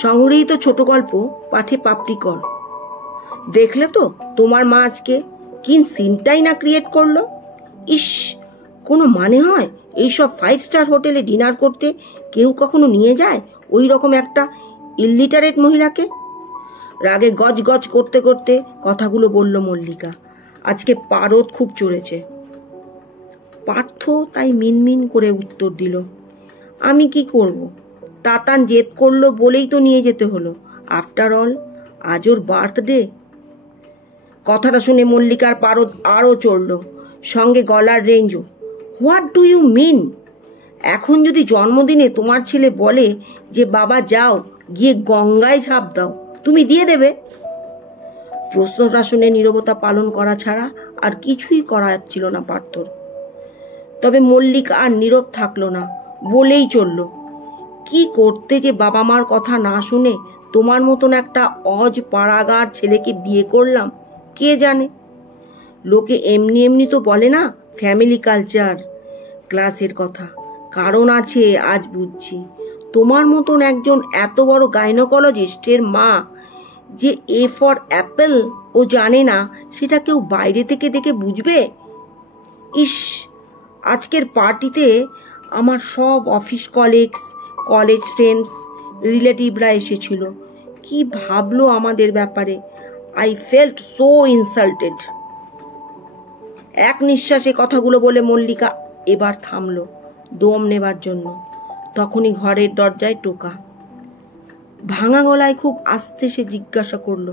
সংগৃহীত ছোট গল্প পাঠে পাপড়িকর। দেখলে তো তোমার মা আজকে কি সিনটাই না ক্রিয়েট করলো। ইস, কোনো মানে হয় এইসব 5 স্টার হোটেলে ডিনার করতে কেউ কখনো নিয়ে যায় ওই রকম একটা ইলিটারেট মহিলাকে? রাগে গজ গজ করতে করতে কথাগুলো বলল মল্লিকা। আজকে পারদ খুব চড়েছে। পার্থ তাই মিনমিন করে উত্তর দিল, আমি কি করব, তাতান জেদ করলো বলেই তো নিয়ে যেতে হলো। আফটার অল আজ ওর বার্থডে। কথাটা শুনে মল্লিকার পারদ আরও চড়ল, সঙ্গে গলার রেঞ্জও। What do you mean? এখন যদি জন্মদিনে তোমার ছেলে বলে যে বাবা যাও গিয়ে গঙ্গায় ঝাঁপ দাও, তুমি দিয়ে দেবে? প্রশ্নটা শুনে নীরবতা পালন করা ছাড়া আর কিছুই করা ছিল না পার্থর। তবে মল্লিক আর নীরব থাকলো না, বলেই চলল, কি করতে যে বাবা মার কথা না শুনে তোমার মতন একটা অজ পাড়াগার ছেলেকে বিয়ে করলাম কে জানে। লোকে এমনি এমনি তো বলে না ফ্যামিলি কালচার। ক্লাসের কথা কারণ আছে আজ বুঝছি। তোমার মতন একজন এত বড় গাইনোকোলজিস্টের মা যে এ ফর অ্যাপেল ও জানে না, সেটা কেউ বাইরে থেকে দেখে বুঝবে? ইস, আজকের পার্টিতে আমার সব অফিস কলিগস, কলেজ ফ্রেন্ডস, রিলেটিভরা এসেছিল। কি ভাবলো আমাদের ব্যাপারে? I felt so insulted. এক নিঃশ্বাসে কথাগুলো বলে মল্লিকা এবার থামলো দম নেবার জন্য। তখনই ঘরের দরজায় টোকা। ভাঙা গলায় খুব আস্তে সে জিজ্ঞাসা করলো,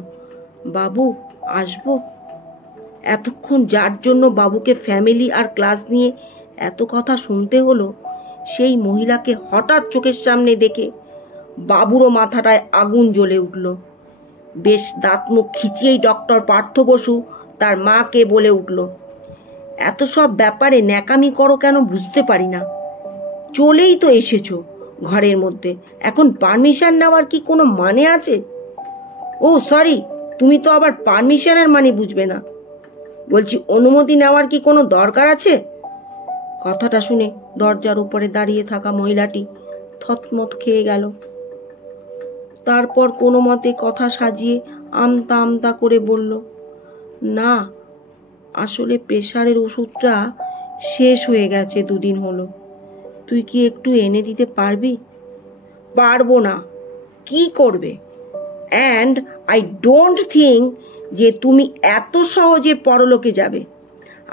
বাবু আসবো? এতক্ষণ যার জন্য বাবুকে ফ্যামিলি আর ক্লাস নিয়ে এত কথা শুনতে হলো, সেই মহিলাকে হঠাৎ চোখের সামনে দেখে বাবুরও মাথাটায় আগুন জ্বলে উঠল। বেশ দাঁত মুখ খিচিয়েই ডক্টর পার্থ বসু তার মাকে বলে উঠল, এত সব ব্যাপারে ন্যাকামি করো কেন বুঝতে পারি না। চলেই তো এসেছো ঘরের মধ্যে, এখন পারমিশন নেওয়ার কি কোনো মানে আছে? ও সরি, তুমি তো আবার পারমিশনের মানে বুঝবে না। বলছি অনুমতি নেওয়ার কি কোনো দরকার আছে? কথাটা শুনে দরজার উপরে দাঁড়িয়ে থাকা মহিলাটি থতমত খেয়ে গেল। তারপর কোনো মতে কথা সাজিয়ে আমতা আমতা করে বলল, না আসলে প্রেশারের ওষুধটা শেষ হয়ে গেছে, 2 দিন হলো। তুই কি একটু এনে দিতে পারবি? পারবো না। কি করবে? অ্যান্ড আই ডোন্ট থিঙ্ক যে তুমি এত সহজে পরলোকে যাবে।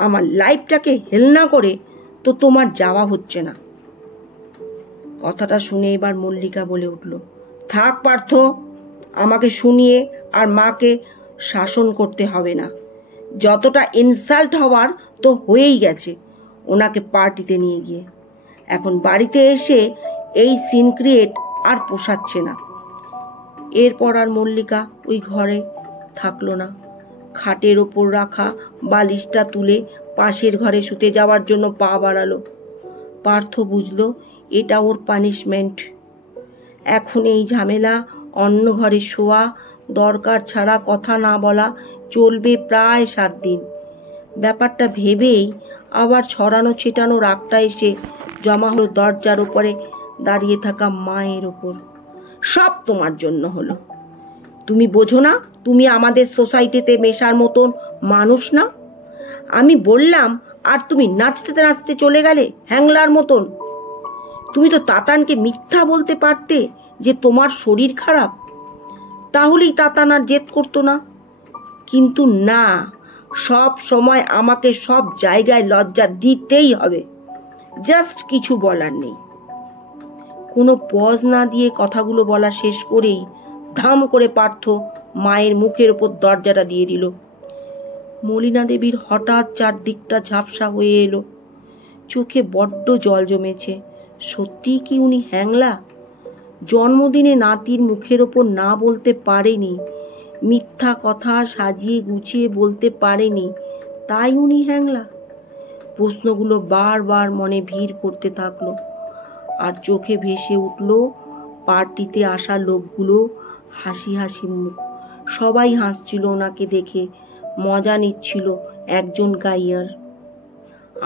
আমার লাইফটাকে হেলনা করে তো তোমার যাওয়া হচ্ছে না। কথাটা শুনে এবার মল্লিকা বলে উঠল, থাক পার্থ, আমাকে শুনিয়ে আর মাকে শাসন করতে হবে না। যতটা ইনসাল্ট হওয়ার তো হয়েই গেছে ওনাকে পার্টিতে নিয়ে গিয়ে। এখন বাড়িতে এসে এই সিন ক্রিয়েট আর পোষাচ্ছে না। এরপর আর মল্লিকা ওই ঘরে থাকলো না। খাটের ওপর রাখা বালিশটা তুলে পাশের ঘরে শুতে যাওয়ার জন্য পা বাড়ালো। পার্থ বুঝলো এটা ওর পানিশমেন্ট। এখন এই ঝামেলা, অন্য ঘরে শোয়া, দরকার ছাড়া কথা না বলা চলবে প্রায় 7 দিন। ব্যাপারটা ভেবেই আবার ছড়ানো ছিটানো রাগটা এসে জমা হলো দরজার উপরে দাঁড়িয়ে থাকা মায়ের ওপর। সব তোমার জন্য হলো। তুমি বোঝো না তুমি আমাদের সোসাইটিতে মেশার মতন মানুষ না? আমি বললাম আর তুমি নাচতে নাচতে চলে গেলে হ্যাংলার মতন। তুমি তো তাতানকে মিথ্যা বলতে পারতে যে তোমার শরীর খারাপ, তাহলেই তাতান আর জেদ করতো না। কিন্তু না, সব সময় আমাকে সব জায়গায় লজ্জা দিতেই হবে। জাস্ট কিছু বলার নেই। কোনো পজ না দিয়ে কথাগুলো বলা শেষ করেই ধাম করে পার্থ মায়ের মুখের ওপর দরজাটা দিয়ে দিল। মলিনা দেবীর হঠাৎ চারদিকটা ঝাপসা হয়ে এলো। চোখে বড্ড জল জমেছে। সত্যি কি উনি হ্যাংলা? জন্মদিনে নাতির মুখের ওপর না বলতে পারেনি, মিথ্যা কথা সাজিয়ে গুছিয়ে বলতে পারেনি, তাই উনি হ্যাংলা? প্রশ্নগুলো বারবার মনে ভিড় করতে থাকলো। আর চোখে ভেসে উঠল পার্টিতে আসা লোকগুলো, হাসি হাসি মুখ। সবাই হাসছিল ওনাকে দেখে, মজা নিচ্ছিল একজন গাইয়ার।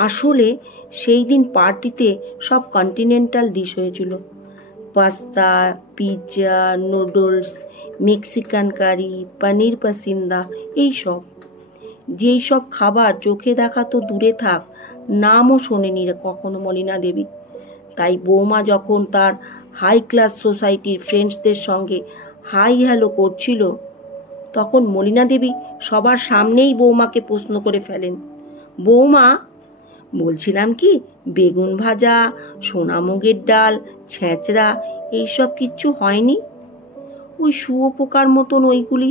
আসলে সেই দিন পার্টিতে সব কন্টিনেন্টাল ডিশ হয়েছিল। পাস্তা, পিৎজা, নুডলস, মেক্সিকান কারি, পনির পাসিন্দা, এইসব। যেই সব খাবার চোখে দেখা তো দূরে থাক, নামও শোনেনি কখনো মলিনা দেবী। তাই বৌমা যখন তার হাই ক্লাস সোসাইটির ফ্রেন্ডসদের সঙ্গে হাই হ্যালো করছিল, তখন মলিনা দেবী সবার সামনেই বৌমাকে প্রশ্ন করে ফেলেন, বৌমা, বলছিলাম কি বেগুন ভাজা, সোনামুগের ডাল, ছেঁচড়া এইসব কিচ্ছু হয়নি? ওই শুয়োপোকার মতন ওইগুলি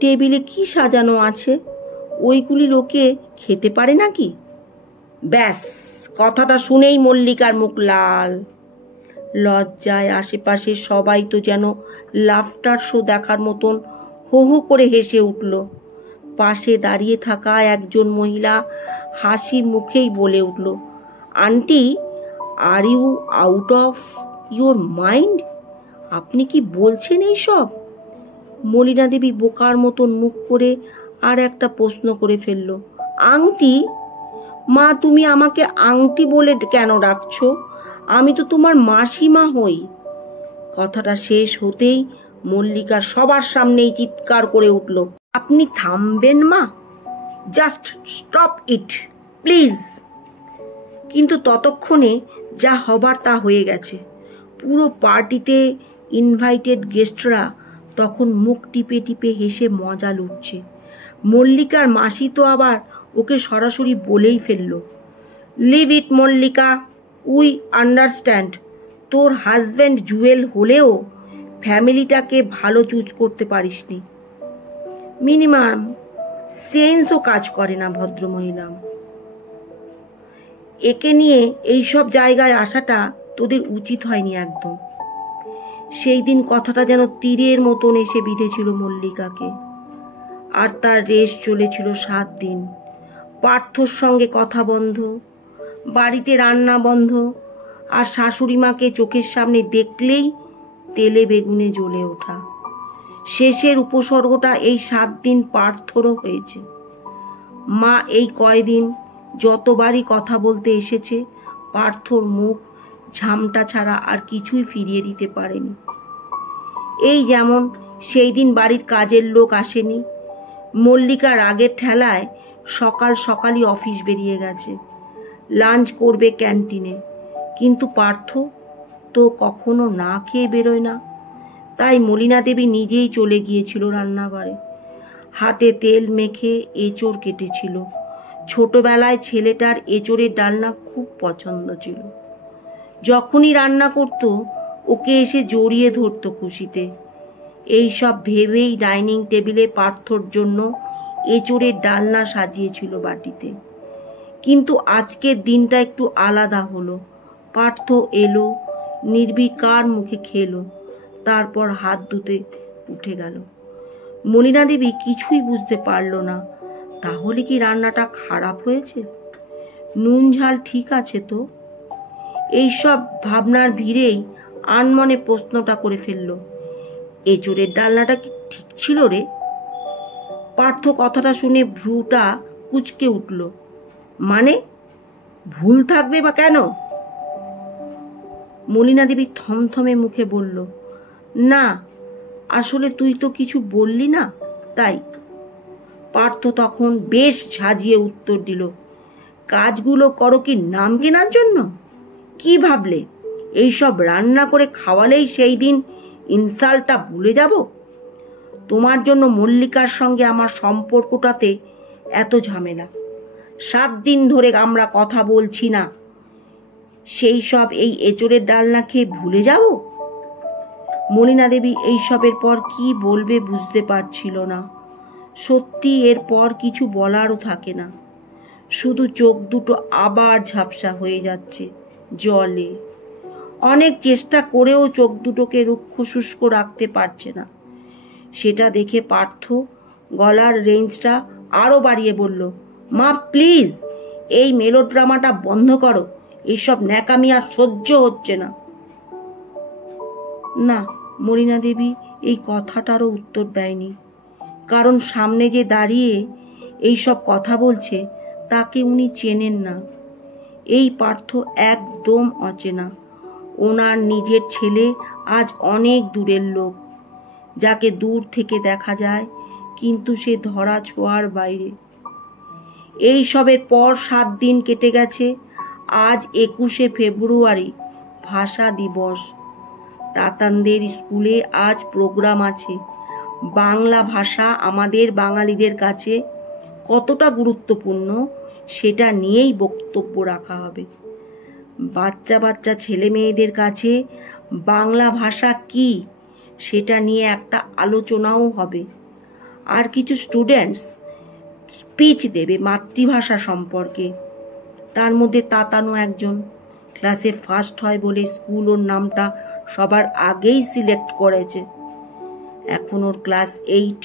টেবিলে কি সাজানো আছে, ওইগুলি লোকে খেতে পারে নাকি? ব্যাস, কথাটা শুনেই মল্লিকার মুখ লাল। লজ্জায় আশেপাশে সবাই তো যেন লাফটার শো দেখার মতন হো হো করে হেসে উঠল। পাশে দাঁড়িয়ে থাকা একজন মহিলা হাসি মুখেই বলে উঠল, aunty, are you out of your mind? আপনি কি বলছেন এইসব? মলিনা দেবী বোকার মতন মুখ করে আর একটা প্রশ্ন করে ফেলল, আংটি? মা, তুমি আমাকে আংটি বলে কেন ডাকছো? আমি তো তোমার মাসিমা হই। কথাটা শেষ হতেই মল্লিকা সবার সামনেই চিৎকার করে উঠল, আপনি থামবেন মা? Just stop it please. কিন্তু ততক্ষণে যা হবার তা হয়ে গেছে। পুরো পার্টিতে ইনভাইটেড গেস্টরা তখন মুখ টিপে টিপে হেসে মজা লুটছে। মল্লিকার মাসি তো আবার ওকে সরাসরি বলেই ফেলল, leave it Mallika, we understand. তোর হাজব্যান্ড জুয়েল হলেও ফ্যামিলিটাকে ভালো চুজ করতে পারিসনি। মিনিমাম সেন্সও কাজ করে না ভদ্রমহিলা। একে নিয়ে এইসব জায়গায় আসাটা তোদের উচিত হয়নি একদম। সেই দিন কথাটা যেন তীরের মতন এসে বিঁধেছিল মল্লিকাকে। আর তার রেশ চলেছিল 7 দিন। পার্থর সঙ্গে কথা বন্ধ, বাড়িতে রান্না বন্ধ, আর শাশুড়ি মাকে চোখের সামনে দেখলেই তেলে বেগুনে জ্বলে ওঠা। শেষের উপসর্গটা এই 7 দিন পার্থরও হয়েছে। মা এই কয়দিন যতবারই কথা বলতে এসেছে, পার্থর মুখ ঝামটা ছাড়া আর কিছুই ফিরিয়ে দিতে পারেনি। এই যেমন সেই দিন বাড়ির কাজের লোক আসেনি, মল্লিকা রাগের ঠেলায় সকাল সকালই অফিস বেরিয়ে গেছে, লাঞ্চ করবে ক্যান্টিনে, কিন্তু পার্থ তো কখনো না খেয়ে বেরোয় না। তাই মলিনা দেবী নিজেই চলে গিয়েছিল রান্নাঘরে, হাতে তেল মেখে এঁচোড় কেটেছিল। ছোটবেলায় ছেলেটার এঁচোড়ের ডালনা খুব পছন্দ ছিল। যখনই রান্না করত ওকে এসে জড়িয়ে ধরত খুশিতে। এই সব ভেবেই ডাইনিং টেবিলে পার্থর জন্য এঁচোড়ের ডালনা সাজিয়েছিল বাটিতে। কিন্তু আজকের দিনটা একটু আলাদা হলো। পার্থ এলো, নির্বিকার মুখে খেলো, তারপর হাত ধুতে উঠে গেল। মলিনা দেবী কিছুই বুঝতে পারল না। তাহলে কি রান্নাটা খারাপ হয়েছে? নুন ঝাল ঠিক আছে তো? এইসব ভাবনার ভিড়েই আনমনে প্রশ্নটা করে ফেলল, এঁচোড়ের ডালনাটা কি ঠিক ছিল রে? পার্থ কথাটা শুনে ভ্রুটা কুঁচকে উঠল। মানে ভুল থাকবে বা কেন? মলিনা দেবী থমথমে মুখে বলল, না, আসলে তুই তো কিছু বললি না, তাই। পার্থ তখন বেশ ঝাঁঝিয়ে উত্তর দিল, কাজগুলো করো কি নাম কেনার জন্য? কি ভাবলে এইসব রান্না করে খাওয়ালেই সেই দিন ইনসাল্টটা ভুলে যাব? তোমার জন্য মল্লিকার সঙ্গে আমার সম্পর্কটাতে এত ঝামেলা। 7 দিন ধরে আমরা কথা বলছি না, সেই সব এই এঁচোড়ের ডালনা খেয়ে ভুলে যাব? মলিনা দেবী এইসবের পর কি বলবে বুঝতে পারছিল না। সত্যি এরপর কিছু বলারও থাকে না, শুধু চোখ দুটো আবার ঝাপসা হয়ে যাচ্ছে জলে। অনেক চেষ্টা করেও চোখ দুটোকে রুক্ষ শুষ্ক রাখতে পারছে না। সেটা দেখে পার্থ গলার রেঞ্জটা আরো বাড়িয়ে বলল, মা প্লিজ, এই মেলোড্রামাটা বন্ধ করো, এইসব ন্যাকামি আর সহ্য হচ্ছে না। না, মলিনা দেবী এই কথাটারও উত্তর দেয়নি, কারণ সামনে যে দাঁড়িয়ে এইসব কথা বলছে তাকে উনি চেনেন না। এই পার্থ একদম অচেনা। ওনার নিজের ছেলে আজ অনেক দূরের লোক, যাকে দূর থেকে দেখা যায় কিন্তু সে ধরা ছোঁয়ার বাইরে। এই সবের পর 7 দিন কেটে গেছে। আজ 21শে ফেব্রুয়ারি, ভাষা দিবস। তাতানদের স্কুলে আজ প্রোগ্রাম আছে। বাংলা ভাষা আমাদের বাঙালিদের কাছে কতটা গুরুত্বপূর্ণ সেটা নিয়েই বক্তব্য রাখা হবে। বাচ্চা বাচ্চা ছেলে মেয়েদের কাছে বাংলা ভাষা কি সেটা নিয়ে একটা আলোচনাও হবে। আর কিছু স্টুডেন্টস স্পিচ দেবে মাতৃভাষা সম্পর্কে। তার মধ্যে তাতানো একজন। ক্লাসে ফার্স্ট হয় বলে স্কুল ওর নামটা সবার আগেই সিলেক্ট করেছে। এখন ওর ক্লাস 8,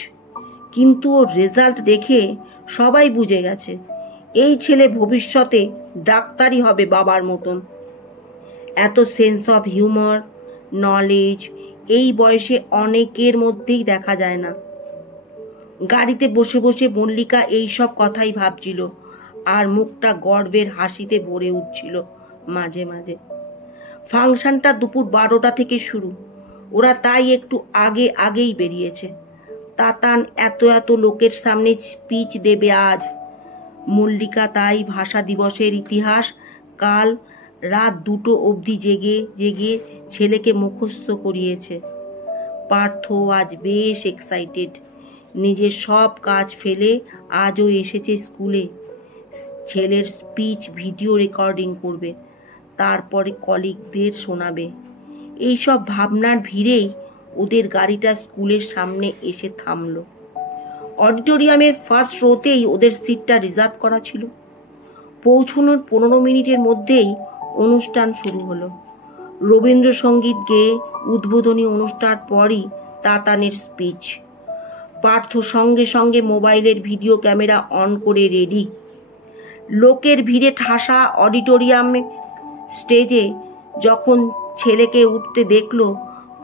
কিন্তু ওর রেজাল্ট দেখে সবাই বুঝে গেছে এই ছেলে ভবিষ্যতে ডাক্তারই হবে বাবার মতন। এত সেন্স অফ হিউমার, নলেজ এই বয়সে অনেকের মধ্যেই দেখা যায় না। গাড়িতে বসে বসে মল্লিকা এই সব কথাই ভাবছিল, আর মুখটা গর্বের হাসিতে ভরে উঠছিল মাঝে মাঝে। ফাংশনটা দুপুর 12টা থেকে শুরু। ওরা তাই একটু আগেই বেরিয়েছে। তাতান এত লোকের সামনে স্পিচ দেবে আজ। মল্লিকা তাই ভাষা দিবসের ইতিহাস কাল রাত 2টো অবধি জেগে ছেলেকে মুখস্থ করিয়েছে। পার্থ আজ বেশ এক্সাইটেড। নিজের সব কাজ ফেলে আজও এসেছে স্কুলে। ছেলের স্পিচ ভিডিও রেকর্ডিং করবে, তারপরে কলিগদের শোনাবে। এইসব ভাবনার ভিড়েই ওদের গাড়িটা স্কুলের সামনে এসে থামলো। অডিটোরিয়ামের ফার্স্ট রোতেই ওদের সিটটা রিজার্ভ করা ছিল। পৌঁছানোর 15 মিনিটের মধ্যেই অনুষ্ঠান শুরু হলো। রবীন্দ্রসঙ্গীত গেয়ে উদ্বোধনী অনুষ্ঠান পরই তাতানের স্পিচ। পার্থ সঙ্গে সঙ্গে মোবাইলের ভিডিও ক্যামেরা অন করে রেডি। লোকের ভিড়ে ঠাসা অডিটোরিয়ামে স্টেজে যখন ছেলেকে উঠতে দেখলো,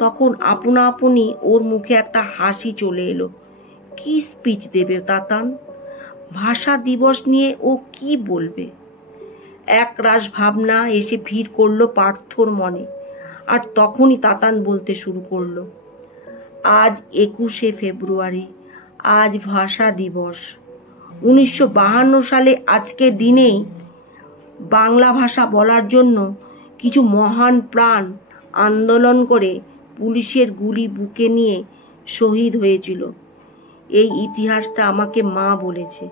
তখন আপনা আপনি ওর মুখে একটা হাসি চলে এলো। কি স্পিচ দেবে তাতান? ভাষা দিবস নিয়ে ও কি বলবে? একরাশ ভাবনা এসে ভিড় করলো পার্থর মনে। আর তখনই তাতান বলতে শুরু করলো, আজ 21শে ফেব্রুয়ারি, আজ ভাষা দিবস। 1952 সালে আজকের দিনেই বাংলা ভাষা বলার জন্য কিছু মহান প্রাণ আন্দোলন করে পুলিশের গুলি বুকে নিয়ে শহীদ হয়েছিল। এই ইতিহাসটা আমাকে মা বলেছে।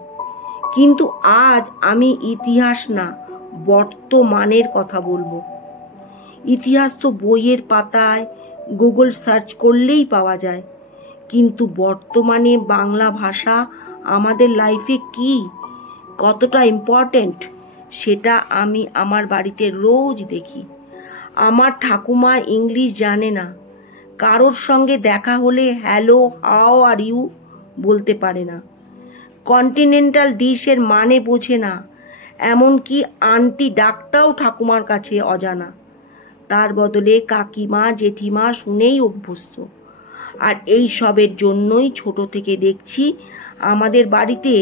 কিন্তু আজ আমি ইতিহাস না, বর্তমানের কথা বলবো। ইতিহাস তো বইয়ের পাতায় গুগল সার্চ করলেই পাওয়া যায়, কিন্তু বর্তমানে বাংলা ভাষা আমাদের লাইফে কি, কতটা ইম্পর্টেন্ট সেটা আমি আমার বাড়িতে রোজ দেখি। আমার ঠাকুমা ইংলিশ জানে না, কারোর সঙ্গে দেখা হলে হ্যালো, হাউ আর ইউ বলতে পারে না। কন্টিনেন্টাল ডিশের মানে বোঝে না, এমনকি আন্টি ডাকটাও ঠাকুমার কাছে অজানা। তার বদলে কাকিমা, জেঠিমা শুনেই অভ্যস্ত। আর এই সবের জন্যই ছোট থেকে দেখছি আমাদের বাড়িতে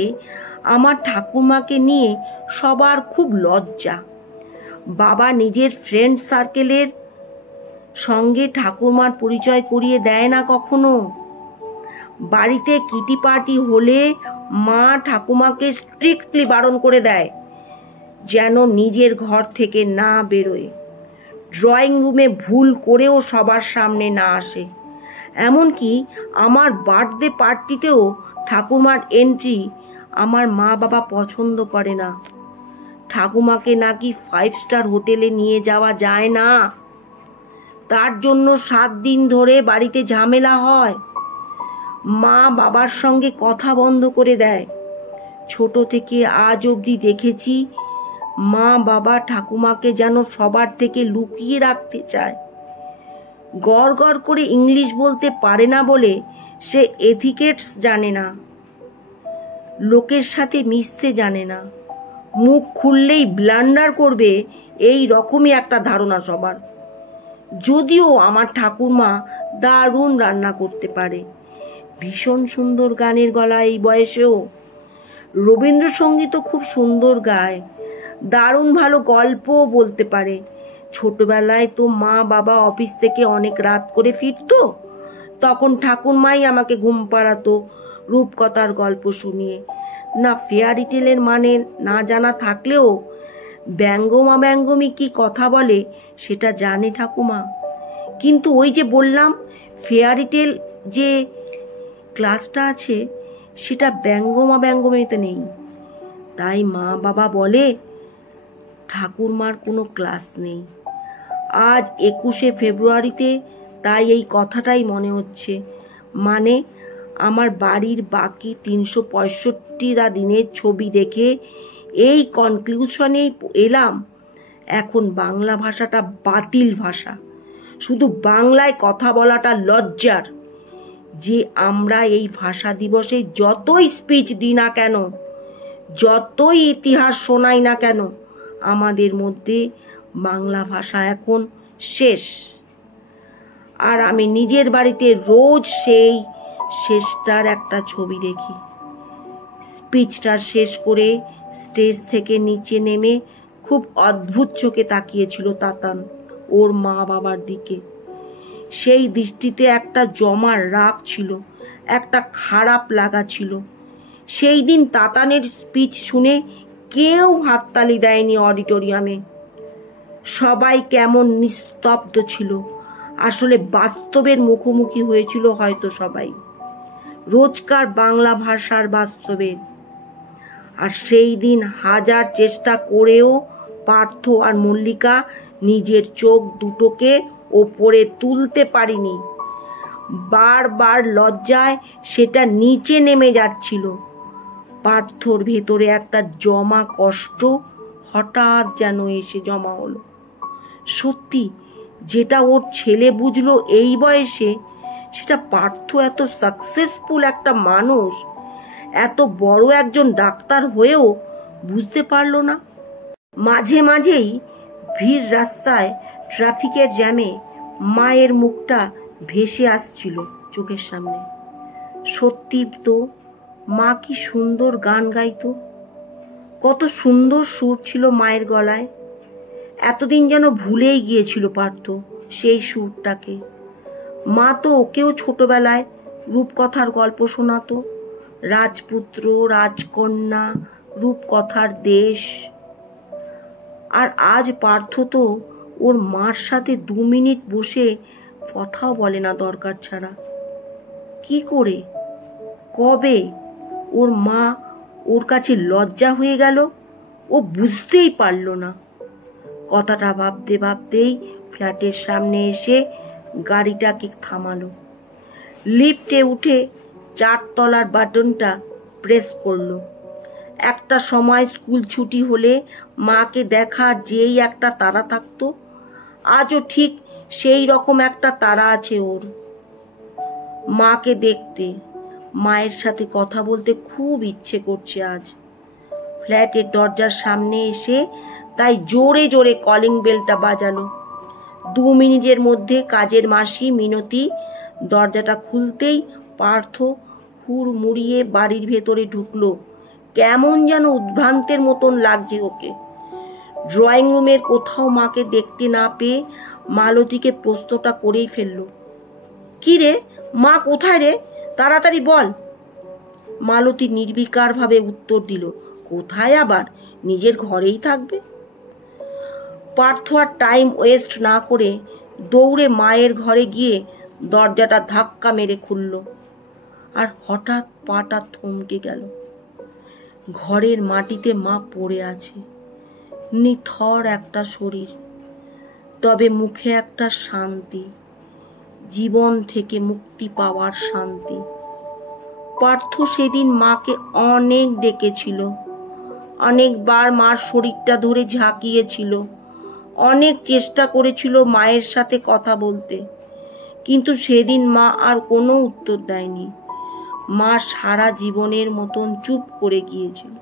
আমার ঠাকুমাকে নিয়ে সবার খুব লজ্জা। বাবা নিজের ফ্রেন্ড সার্কেলের সঙ্গে ঠাকুমার পরিচয় করিয়ে দেয় না কখনো। বাড়িতে কিটি পার্টি হলে মা ঠাকুমাকে স্ট্রিক্টলি বারণ করে দেয় যেন নিজের ঘর থেকে না বেরোয়। ড্রয়িং রুমে ভুল করেও সবার সামনে না আসে। এমনকি আমার বার্থডে পার্টিতেও ঠাকুমার এন্ট্রি আমার মা বাবা পছন্দ করে না। ঠাকুমাকে নাকি 5 স্টার হোটেলে নিয়ে যাওয়া যায় না। তার জন্য 7 দিন ধরে বাড়িতে ঝামেলা হয়। মা বাবার সঙ্গে কথা বন্ধ করে দেয়। ছোট থেকে আজ অবধি দেখেছি মা বাবা ঠাকুমাকে যেন সবার থেকে লুকিয়ে রাখতে চায়। গড় গড় করে ইংলিশ বলতে পারে না বলে সে এথিকেটস জানে না, লোকের সাথে মিশতে জানে না, মুখ খুললেই ব্লান্ডার করবে, এই রকমই একটা ধারণা সবার। যদিও আমার ঠাকুমা দারুণ রান্না করতে পারে, ভীষণ সুন্দর গানের গলা এই বয়সেও। রবীন্দ্রসঙ্গীতও খুব সুন্দর গায়, দারুণ ভালো গল্পও বলতে পারে। ছোটবেলায় তো মা বাবা অফিস থেকে অনেক রাত করে ফিরতো, তখন ঠাকুরমাই আমাকে ঘুম পাড়াতো রূপকথার গল্প শুনিয়ে। না ফেয়ারি টেলের মানে না জানা থাকলেও ব্যঙ্গমা ব্যঙ্গমী কি কথা বলে সেটা জানে ঠাকুমা। কিন্তু ওই যে বললাম ফেয়ারি টেল যে ক্লাসটা আছে সেটা ব্যঙ্গমা ব্যঙ্গমীতে নেই। তাই মা বাবা বলে ঠাকুরমার কোনো ক্লাস নেই। আজ 21শে ফেব্রুয়ারিতে তাই এই কথাটাই মনে হচ্ছে। মানে আমার বাড়ির বাকি 365টা দিনের ছবি দেখে এই কনক্লুশনেই এলাম এখন বাংলা ভাষাটা বাতিল ভাষা। শুধু বাংলায় কথা বলাটা লজ্জার। যে আমরা এই ভাষা দিবসে যতই স্পিচ দিই না কেন, যতই ইতিহাস শোনাই না কেন, আমাদের মধ্যে বাংলা ভাষা এখন শেষ। আর আমি নিজের বাড়িতে রোজ সেই শেষটার একটা ছবি দেখি। স্পিচটা শেষ করে স্টেজ থেকে নিচে নেমে খুব অদ্ভুত চোখে তাকিয়েছিল তাতান ওর মা বাবার দিকে। সেই দৃষ্টিতে একটা জমার রাগ ছিল, একটা খারাপ লাগা ছিল। সেই দিন তাতানের স্পিচ শুনে কেউ হাততালি দেয়নি অডিটোরিয়ামে। সবাই কেমন নিস্তব্ধ ছিল। আসলে বাস্তবের মুখোমুখি হয়েছিল হয়তো সবাই, রোজকার বাংলা ভাষার বাস্তবের। আর সেই দিন হাজার চেষ্টা করেও পার্থ আর মল্লিকা নিজের চোখ দুটোকে ওপরে তুলতে পারিনি। বারবার লজ্জায় সেটা নিচে নেমে যাচ্ছিল। পার্থর ভেতরে একটা জমা কষ্ট হঠাৎ যেন এসে জমা হলো। সত্যি যেটা ওর ছেলে বুঝলো এই বয়সে, সেটা পার্থ এত সাকসেসফুল একটা মানুষ, এত বড় একজন ডাক্তার হয়েও বুঝতে পারলো না। মাঝে মাঝেই ভিড় রাস্তায় ট্রাফিকের জ্যামে মায়ের মুখটা ভেসে আসছিল চোখের সামনে। সত্যি তো মা কি সুন্দর গান গাইতো, কত সুন্দর সুর ছিল মায়ের গলায়। এতদিন যেন ভুলেই গিয়েছিল পার্থ সেই সুরটাকে। মা তো ওকেও ছোটবেলায় রূপকথার গল্প শোনাতো, রাজপুত্র রাজকন্যা, রূপকথার দেশ। আর আজ পার্থ তো ওর মার সাথে 2 মিনিট বসে কথাও বলে না দরকার ছাড়া। কি করে, কবে ওর মা ওর কাছে লজ্জা হয়ে গেল ও বুঝতেই পারল না। কথাটা ভাবতে ভাবতেই ফ্ল্যাটের সামনে এসে গাড়িটাকে থামালো। লিফটে উঠে 4 তলার বাটনটা প্রেস করলো। একটা সময় স্কুল ছুটি হলে মাকে দেখার যেই একটা তাড়া থাকতো, আজও ঠিক সেই রকম একটা তাড়া আছে ওর। মাকে দেখতে, মায়ের সাথে কথা বলতে খুব ইচ্ছে করছে আজ। ফ্ল্যাটের দরজার সামনে এসে তাই জোরে জোরে কলিং বেলটা বাজালো। 2 মিনিটের মধ্যে কাজের মাসি মিনতি দরজাটা খুলতেই পার্থ হুড়মুড়িয়ে বাড়ির ভেতরে ঢুকলো। কেমন যেন উদ্ভ্রান্তের মতন লাগছে ওকে। ড্রয়িং রুমের কোথাও মাকে দেখতে না পেয়ে মালতীকে প্রশ্নটা করেই ফেললো, কি রে মা কোথায় রে, তাড়াতাড়ি বল। মালতী নির্বিকার ভাবে উত্তর দিল, কোথায় আবার, নিজের ঘরেই থাকবে। পার্থ আর টাইম ওয়েস্ট না করে দৌড়ে মায়ের ঘরে গিয়ে দরজাটা ধাক্কা মেরে খুলল। আর হঠাৎ পাটা থমকে গেল। ঘরের মাটিতে মা পড়ে আছে, নিথর একটা শরীর, তবে মুখে একটা শান্তি, জীবন থেকে মুক্তি পাওয়ার শান্তি। পার্থ সেদিন মাকে অনেক ডেকেছিল, অনেকবার মার শরীরটা ধরে ঝাঁকিয়েছিল, অনেক চেষ্টা করেছিল মায়ের সাথে কথা বলতে, কিন্তু সেদিন মা আর কোনো উত্তর দেয়নি। মা সারা জীবনের মতন চুপ করে গিয়েছিল।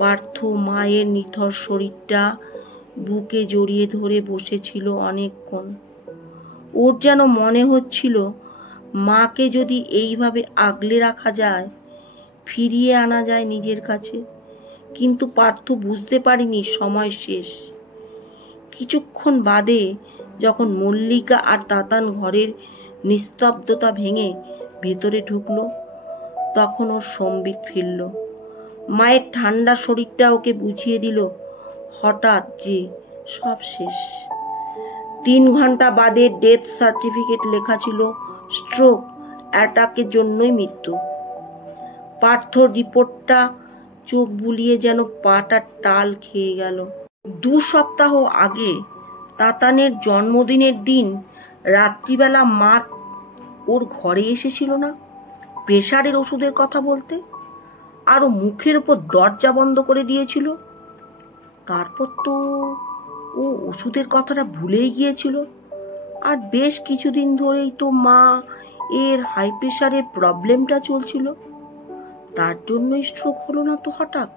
পার্থ মায়ের নিথর শরীরটা বুকে জড়িয়ে ধরে বসেছিল অনেকক্ষণ। ওর যেন মনে হচ্ছিল মাকে যদি এইভাবে আগলে রাখা যায়, ফিরিয়ে আনা যায় নিজের কাছে। কিন্তু পার্থ বুঝতে পারেনি সময় শেষ। কিছুক্ষণ বাদে যখন মল্লিকা আর তাতান ঘরের নিস্তব্ধতা ভেঙে ভেতরে ঢুকলো, তখন ওর সম্বিত ফিরল। মায়ের ঠান্ডা শরীরটা ওকে বুঝিয়ে দিল হঠাৎ যে সব শেষ। 3 ঘন্টা বাদে ডেথ সার্টিফিকেট লেখা ছিল স্ট্রোক অ্যাটাকের জন্যই মৃত্যু। পার্থ রিপোর্টটা চোখ বুলিয়ে যেন পাটা টাল খেয়ে গেল। 2 সপ্তাহ আগে তাতানের জন্মদিনের দিন রাত্রিবেলা মা ওর ঘরে এসেছিল না প্রেশারের ওষুধের কথা বলতে, আরো মুখের উপর দরজা বন্ধ করে দিয়েছিল। তারপর তো ও ওষুধের কথাটা ভুলেই গিয়েছিল। আর বেশ কিছুদিন ধরেই তো মা এর হাই প্রেশারের প্রবলেমটা চলছিল। তার জন্যই স্ট্রোক হলো না তো হঠাৎ?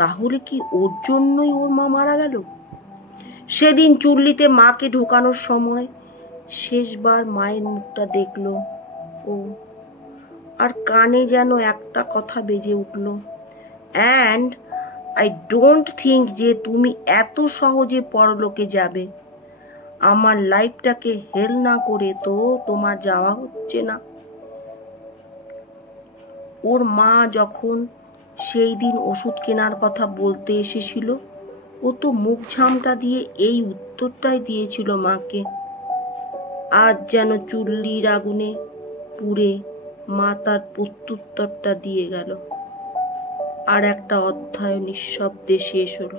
তাহলে কি ওর জন্যই ওর মা মারা গেল? সেদিন চুল্লিতে মাকে ঢোকানোর সময় শেষবার মায়ের মুখটা দেখলো ও, আর কানে যেন একটা কথা বেজে উঠল, অ্যান্ড আই ডোন্ট থিঙ্ক যে তুমি এত সহজে পরলোকে যাবে। আমার লাইফটাকে হেল না করে তো তোমার যাওয়া হচ্ছে না। ওর মা যখন সেই দিন ওষুধ কেনার কথা বলতে এসেছিল, ও তো মুখ ঝামটা দিয়ে এই উত্তরটাই দিয়েছিল মাকে। আজ যেন চুল্লির আগুনে পুড়ে মা তার প্রত্যুত্তরটা দিয়ে গেল। আর একটা অধ্যায় নিঃশব্দে শেষ হলো।